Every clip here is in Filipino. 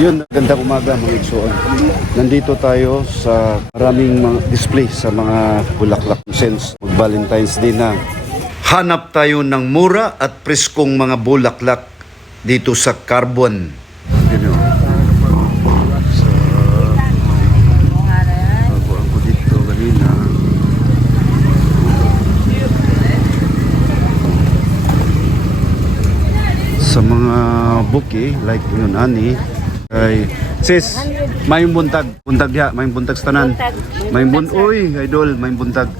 Yun, gandang umaga mga igsoon. Nandito tayo sa maraming mga display sa mga bulaklak since mag-Valentine's Day na. Hanap tayo ng mura at preskong mga bulaklak dito sa Carbon. Yun o. Bago ako dito kanina. Sa mga bouquet, like yun, ani. Ay, sis, may buntag. Buntag diha, may buntag sa tanan. May buntag, uy, idol, may buntag.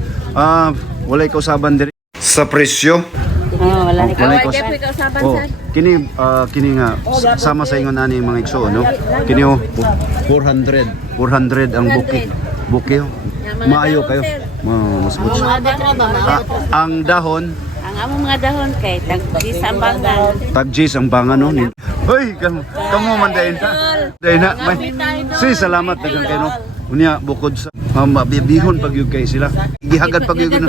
Walay kausaban diri sa presyo. Wala ni Walay kausaban. Kini nga sama sa ingon ani mga igso, no? Kini 400 ang bouquet. Bouquet. Maayo kayo. Mas butch. Ang dahon, Ang among mga dahon kay tagdi sa ambangan. tagjis ang banga no. Hoy, kamo man dayon ta. Dayon na. Si salamat daghang kayo no. Unya bukod sa mabibihon pag yug kay sila. Gihagad pag yug no.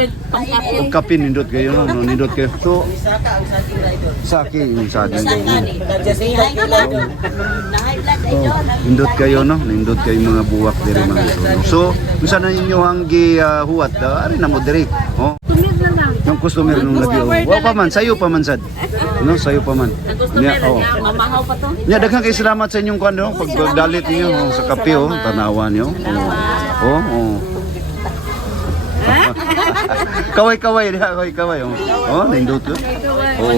Kapin nindot kayo no, nindot kayo. So saging nindot kayo no, nindot kayo mga buwak diri mga igsoon. So unsa na inyo ang gihuwat? Ari na mo diri. Oh. Yung customer nung lagi. Wa pa man, sayo pa man sad. No, sayo pa man. Customer mamahaw pa to. Nya daghang kay salamat sa inyong kuan no, pagdalit niyo sa kape oh, tanawan niyo. Oh. Kaway-kaway diha, kaway-kaway oh. Oh, nindot ko. Oh.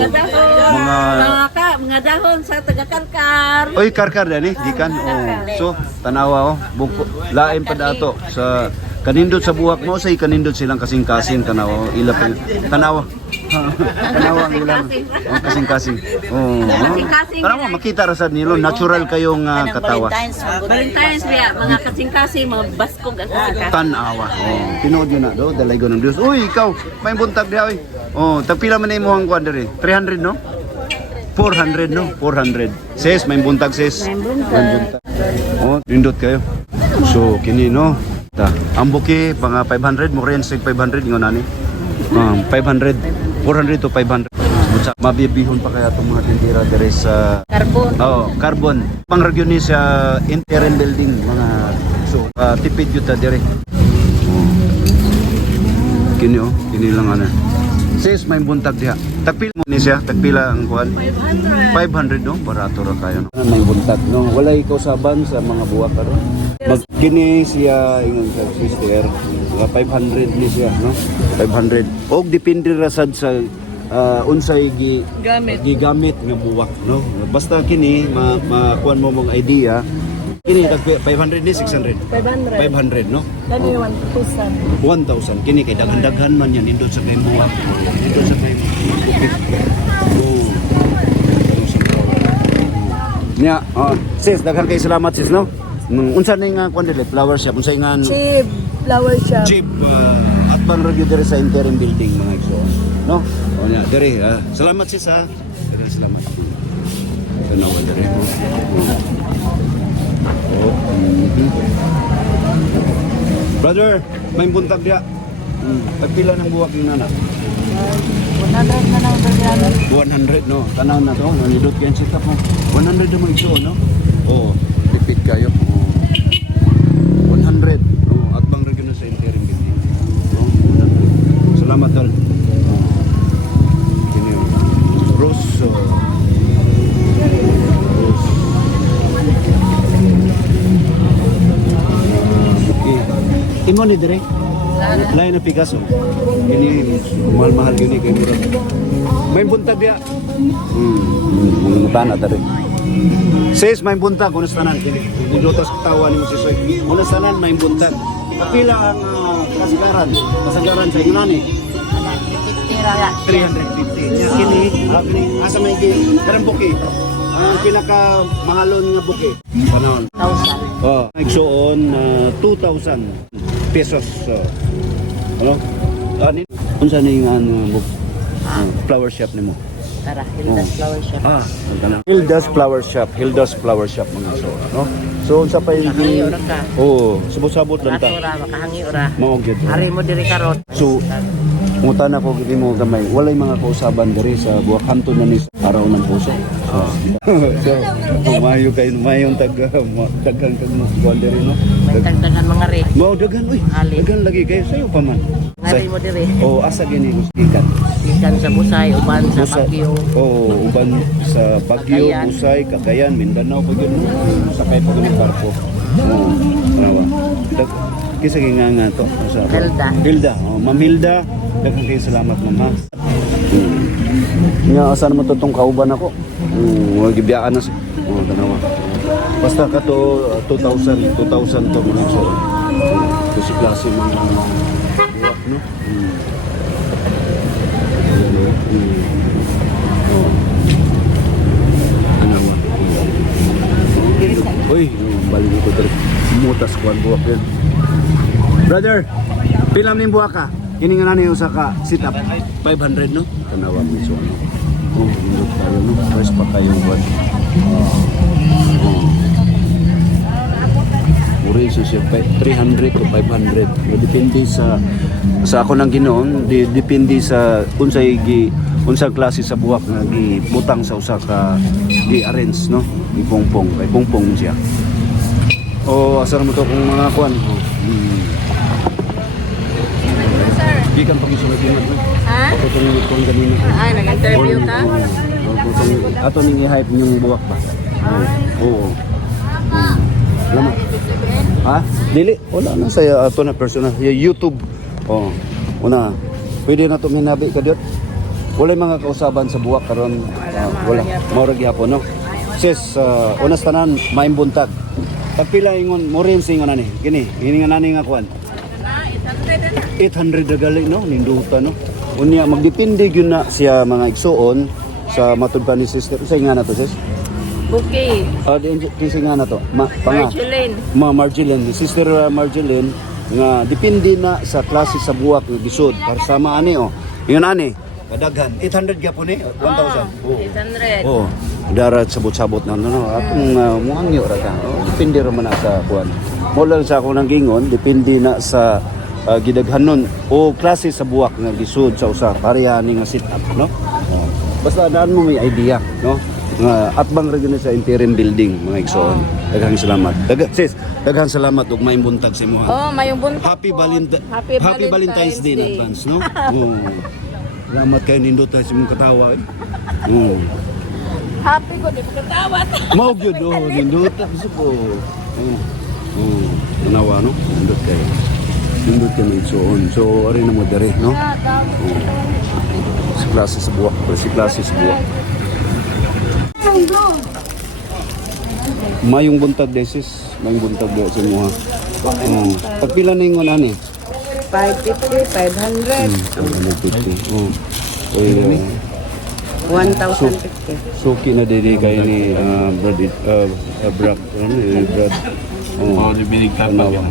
Mga dahon sa taga-Karkar. Oy, karkar dani, gikan. Oh. So, tanawa oh, buko lain pa dato sa kanindot sa buwak mo say kanindot silang kasing-kasing tanawa ila pa tanawa. Tanawa ang ulam. Oh, kasing-kasing. Oh. Tanawa makita ra sad nilo natural kayong katawa. Valentine's Day, mga kasing-kasing, mga baskog ang kasing-kasing. Tanawa. Oh, tinuod yun na do, dalay ko ng Dios. Uy, ikaw, may buntag diha oy. Oh, tagpila man imo ang kuan diri? 300 no? 400 no? 400. Sis, may buntag sis. May buntag. Oh, nindot kayo. So, kini no. Ang buki, mga 500, mo rin sig 500 ingon ani. 500, 400 to 500. Mabibihon pa kaya itong mga tindira dere sa Carbon. Carbon. Pangragyo ni sa interim building mga so tipid yun ta dere. Kini lang ana. Sis may buntag diha. Tagpila mo ni siya, tagpila ang kuan. 500 no, barato ra kayo no. May buntag no. Walay kausaban sa mga buwak karon. Magkini siya ingon sa sister. 500 ni siya no. 500. Og depende ra sad sa unsay gigamit nga buwak no. Basta kini makuan mo mong idea. Kini tag 500 ni 600. 500 no. Kani 1,000. 1,000 kini kay daghan-daghan man yan indot sa kay buwak. Indot sa kay bukit. Oh. Nya, sis daghan kay salamat sis no. Unsa na nga kuan dili flower shop unsa nga Cheap flower shop. cheap at panragyo diri sa interim building mga igsoon no. O nya diri salamat sis ha. Diri salamat. Tanawa diri. Brother, may buntag dia. Tagpila ng buwak yung nana? 100 na lang ba 100 no. Tanaw na to, nalidot kayo sit up mo. 100 na mga igsoon no. Oh, tipid kayo. 100. Oh, at bang region sa interim building. No, 100. Salamat tol. Kini Rose. Ingon ni dire. Lain na Picasso. Kini mahal-mahal gini kay mura. May buntag dia. Tana tadi. Sis may buntag kuno tanan kini. Nilutos tawa ni si Soy. Kuno tanan may buntag. Kapila ang kasagaran sa inani. 350. Kini asa may karang buki. Ang pinaka mahalon nga buki. Panon. 1,000. Oh, nagsuon 2,000 pesos. Ano? Ani unsa ni nga flower shop nimo? Tara, Hilda's Flower Shop. Hilda's Flower Shop, Hilda's Flower Shop mga so, no? So unsa pa yung Makahangi ora ka. oh, sabot-sabot lang ta. Ora, makahangi ora. Mao gyud. Hari mo diri karot. So Muta na ko gini mo gamay. Walay mga kausaban diri sa buwak kanto na ni araw ng puso. So, mayo kayo mayong daghang kag mo kuan diri no. May tagdagan mga re. Mao daghan oy. Ali. Daghan lagi kayo sayo pa man. Nari mo dire. Oh, asa gini ikan. Ikan sa Busay, uban sa Busay. Baguio. Oh, uban sa Baguio, Cagayan. Busay, Cagayan, Mindanao pa gyud no. Sakay pa gyud barko. Oh, rawa. Kisa nga to sa Hilda. Hilda. Oh, Ma'am Hilda, daghang kayo salamat ma'am ha. Nya asa naman to tong kauban ako. Wag gibiyaan na si. Oh, tanawa. Basta ka to 2000 to mga so. To si klase mga buwak no. Oh. Tanawa. Uy, balik ko dito. Mutas ko ang buwak yan. Brother, pilam ning buwak ka? Kini nga nani usa ka sit up 500 no? Tanawa mo so ano. Oh, indot tayo no. First pa kayo buwan. Oh. Uri so siya 300 to 500. Depende sa ako nang ginoon, depende sa unsang klase sa buwak nga gibutang sa usa ka gi-arrange no. Ipongpong, kay pongpong siya. O asa mo to kung mga kuan. Di kan pag-isunod din natin. Ha? Pagkatulunod ko kanina. Ay, nag-interview ka? Ato ning i-hype yung buwak ba? Oo. Salamat. Ha? Dili. Wala na saya ato na personal. YouTube. Oh. Una. Pwede na to minabi ka diot. Wala mga kausaban sa buwak karon. Wala. Maurag gyapon no. Sis, unas tanan maayong buntag. Pagpila ingon mo rin singon ani. Kini, ini nga nani nga kuan. 800 na gali no, ninduta no. Unya magdepende gyud na siya mga igsuon sa matud pa ni sister. Sa nga na to sis? Okay. Kinsa nga na to? Marceline. Marjeline, sister Marjeline nga depende na sa klase sa buwak nga gisud para sama ani oh. Ingon ani, kadaghan 800 gyapon ni 1,000. Oh. 800. Oh. Darat sabot-sabot na no. Atong muangyo ra ka. Oh, depende ra man na sa kuan. Mo lang sa ako nang gingon, depende na sa gidaghanon o klase sa buwak nga gisud sa usa pareha ni nga sit up no. Oh. Basta daan mo may idea no. Atbang ra gyud sa interim building mga igsoon. Daghang salamat. Sis, daghang salamat ug maayong buntag sa imo. Oh, mayong buntag. Happy Valentine's Valentine's Day in advance no. Oh. Salamat kayo nindot sa imong katawa. Oh. Happy ko, di ko katawat. Mao gyud oh nindot sa ko. Oh. Tanawa no. Nindot kayo. Nindot kayo igsoon. So ari na mo dere no. Oh. Si klase sa buwak, si klase sa buwak. Mayong buntag desis, mayong buntag di sa mo ha. Pagpila na yung ani? 550, 500, 150. Oh. Eh, 1,050. suki na dede kay ni Brad. Brad. Oh, di binigtan pa yan.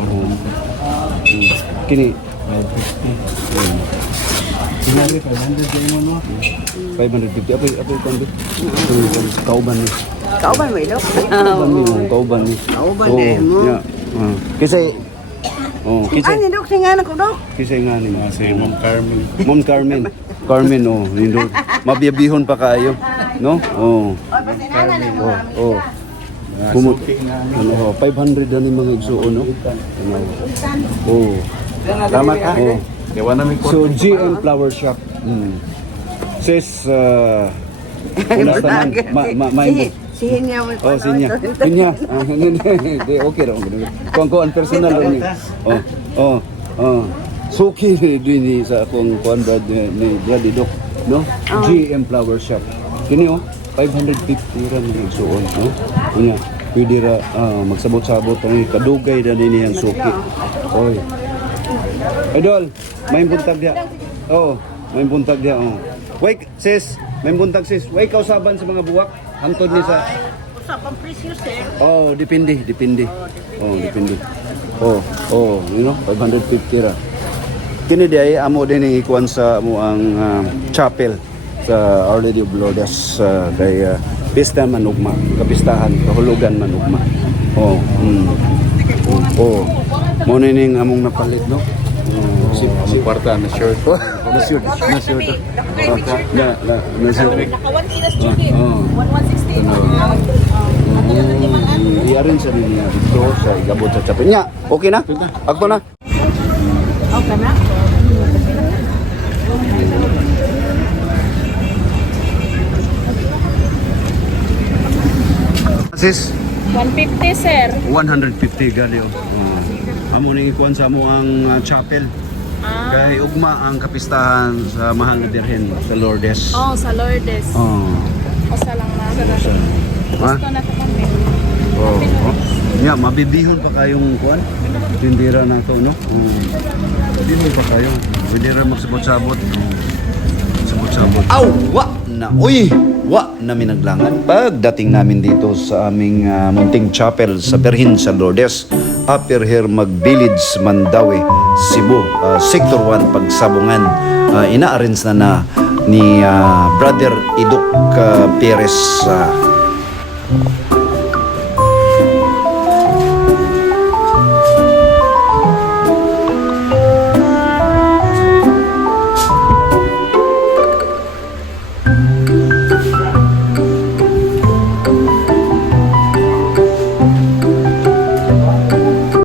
Kini 500 550 apa kundi kauban ni Kauban mo ito? kauban ni Kauban eh mo. ya kisay kisay Ano dok, singa na ko dok? kisay nga ni Si Ma'am Carmen. Ma'am Carmen oh nindo mabiyabihon pa kayo no kumot ano 500 na ni mga igsuon no Salamat ha. Gawa namin ko. So GM Flower Shop. Says unas tanan Sihin niya mo. Oh, sinya. Sinya. Di okay ra. Kuan personal ni. Suki din sa akong kuan brad ni Brad Dok, no? GM Flower Shop. Kini 550 ra ni igsuon, no? Unya, pwede ra magsabot-sabot ang kadugay na din yang suki. Oy. Idol, may buntag dia. Oh, may buntag dia. Oh. Wait, sis, may buntag sis. Wait, kausaban sa mga buwak. Hangtod ni sa Usapang presyo, sir. Oh, depende. Oh, depende. Oh, you know, 550 ra. Kini di ay amo din ang ikuan sa amo ang chapel sa Our Lady of Lourdes kay Pista Manugma, kapistahan, kahulugan Manugma. Oh, mo ning among napalit no. Ang kwarta na short. Na-shoot. Na-shoot. Na-shoot. Naka 1 kilos chicken. Oo. 1160. I-arrange sa niya dito sa igabot sa chapin niya. Okay na? Akto na? Okay na. Sis, 150 sir. 150 gali o. Amo ni ikuan sa mo ang chapel. Kay ugma ang kapistahan sa Mahal na Birhen sa Lourdes. Oh, sa Lourdes. Oh. Basta lang na. Ha? Gusto na ito kami. Oh. Ya, mabibihon pa kayong kuan. Tindira na to, no? Mabibihon pa kayo. Pwede rin magsabot-sabot. Sabot-sabot. Aw! Wa na! Uy! Wa na minaglangan. Pagdating namin dito sa aming munting chapel sa Birhen sa Lourdes, Upper Hermag Village, Mandaue, Cebu, Sector 1, Pagsabungan. Ina-arrange na ni Brother Idok Perez.